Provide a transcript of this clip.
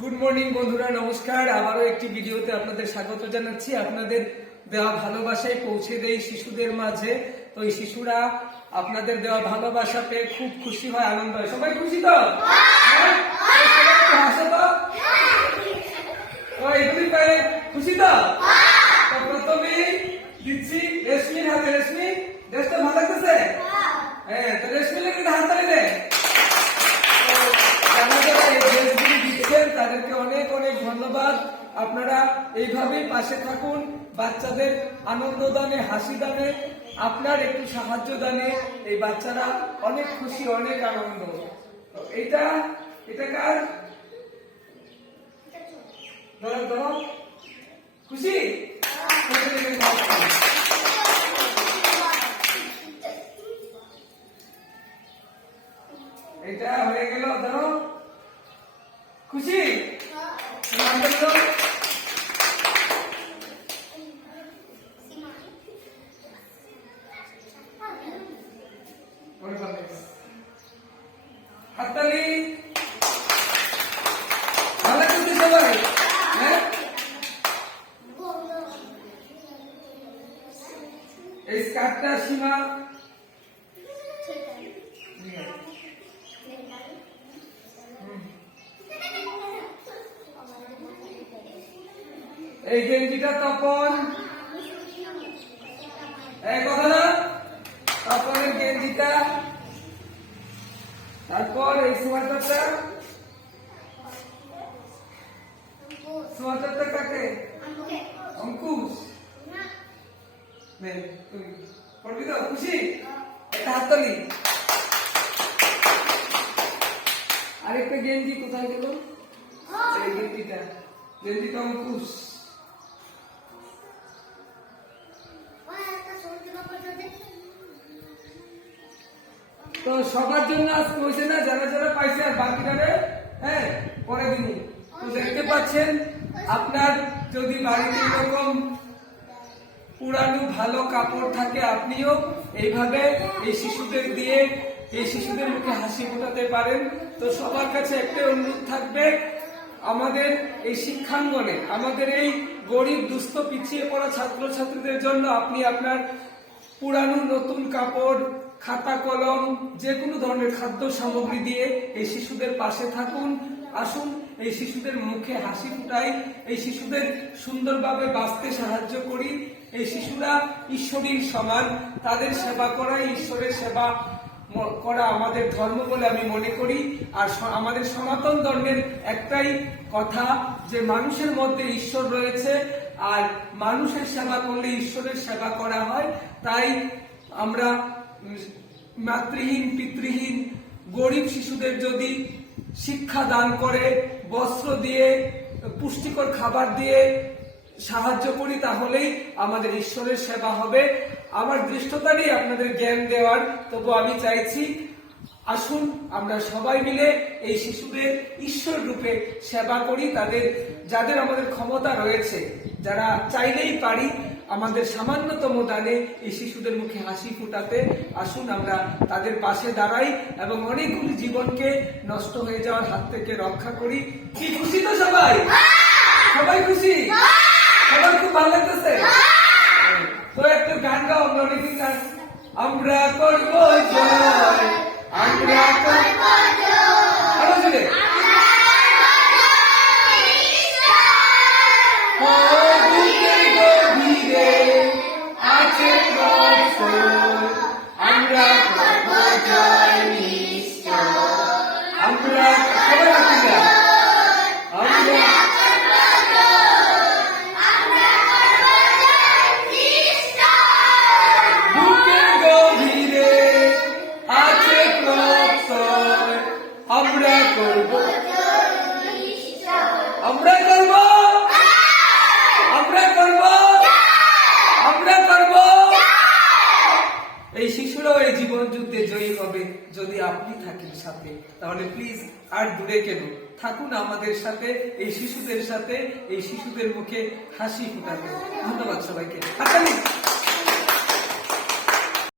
Good morning বন্ধুরা, নমস্কার। আবারও একটি ভিডিওতে আপনাদের স্বাগত জানাচ্ছি। আপনাদের দেওয়া ভালোবাসায় পৌঁছে দেই শিশুদের মাঝে। তো এই শিশুরা আপনাদের দেওয়া ভালোবাসা পেয়ে খুব খুশি হয়, আনন্দ হয়। সবাই খুশি তো? হাসো তো? এগুলি পেয়ে খুশি তো? প্রথমেই দিচ্ছি রেশমির হাতে। রেশমি, ড্রেসটা ভালো লাগতেছে? হ্যাঁ, তো রেশমি লেগে হাততালি দে। তাদেরকে অনেক অনেক ধন্যবাদ। আপনারা এইভাবেই পাশে থাকুন, বাচ্চাদের আনন্দ দানে, হাসি দানে, আপনার একটু সাহায্য দানে এই বাচ্চারা অনেক খুশি, অনেক আনন্দ। এটা কার? ধরো ধরো, খুশি? এটা হয়ে গেল, ধরো। খুশি? হাততালি। ভালো লাগছে সবাই? হ্যাঁ, এই স্কার্টটা সীমা এই গেঞ্জিটা তপন, এই কথা না, তপনের গেঞ্জিটা। তারপর এই সোয়াটারটা, সোয়াটারটা কাকে? অঙ্কুশ। তুই পড়বি তো? খুশি? একটা হাততালি। আরেকটা গেঞ্জি কোথায় গেল? এই গেঞ্জিটা অঙ্কুশ। তো সবার জন্য আজকে হয়েছে না, যারা যারা পাইছে, আর বাকিরা হ্যাঁ পরে দিন। তো দেখতে পাচ্ছেন, আপনার যদি বাড়িতে এরকম পুরানো ভালো কাপড় থাকে, আপনিও এইভাবে এই শিশুদের দিয়ে এই শিশুদের মুখে হাসি ফোটাতে পারেন। তো সবার কাছে একটা অনুরোধ থাকবে, আমাদের এই শিক্ষাঙ্গনে, আমাদের এই গরিব দুস্থ পিছিয়ে পড়া ছাত্রছাত্রীদের জন্য আপনি আপনার পুরানো নতুন কাপড়, খাতা কলম, যে কোনো ধরনের খাদ্য সামগ্রী দিয়ে এই শিশুদের পাশে থাকুন। আসুন এই শিশুদের মুখে হাসি ফুটাই, এই শিশুদের সুন্দরভাবে বাঁচতে সাহায্য করি। এই শিশুরা ঈশ্বরের সমান, তাদের সেবা করাই ঈশ্বরের সেবা করা আমাদের ধর্ম বলে আমি মনে করি। আর আমাদের সনাতন ধর্মের একটাই কথা, যে মানুষের মধ্যে ঈশ্বর রয়েছে, আর মানুষের সেবা করলে ঈশ্বরের সেবা করা হয়। তাই আমরা মাতৃহীন, পিতৃহীন, গরিব শিশুদের যদি শিক্ষা দান করে, বস্ত্র দিয়ে, পুষ্টিকর খাবার দিয়ে সাহায্য করি, তাহলেই আমাদের ঈশ্বরের সেবা হবে। আমার দৃষ্টতা নেই আপনাদের জ্ঞান দেওয়ার, তবু আমি চাইছি, আসুন আমরা সবাই মিলে এই শিশুদের ঈশ্বর রূপে সেবা করি। যাদের আমাদের ক্ষমতা রয়েছে, যারা চাইলেই পারি, আমাদের সামান্যতম দানে এই শিশুদের মুখে হাসি ফুটাতে আসুন আমরা তাদের পাশে দাঁড়াই এবং অনেকগুলি জীবনকে নষ্ট হয়ে যাওয়ার হাত থেকে রক্ষা করি। কি খুশি তো সবাই? সবাই খুশি? সবার খুব ভালো লাগতেছে? তো একটা গান গাও, আমরা অনেকদিন গান। আমরা করবো জয়, আমরা করবো জয়, এই শিশুরাও এই জীবন যুদ্ধে জয়ী হবে যদি আপনি থাকেন সাথে। তাহলে প্লিজ আর দূরে কেন, থাকুন আমাদের সাথে, এই শিশুদের সাথে, এই শিশুদের মুখে হাসি ফুটাতে। ধন্যবাদ সবাইকে।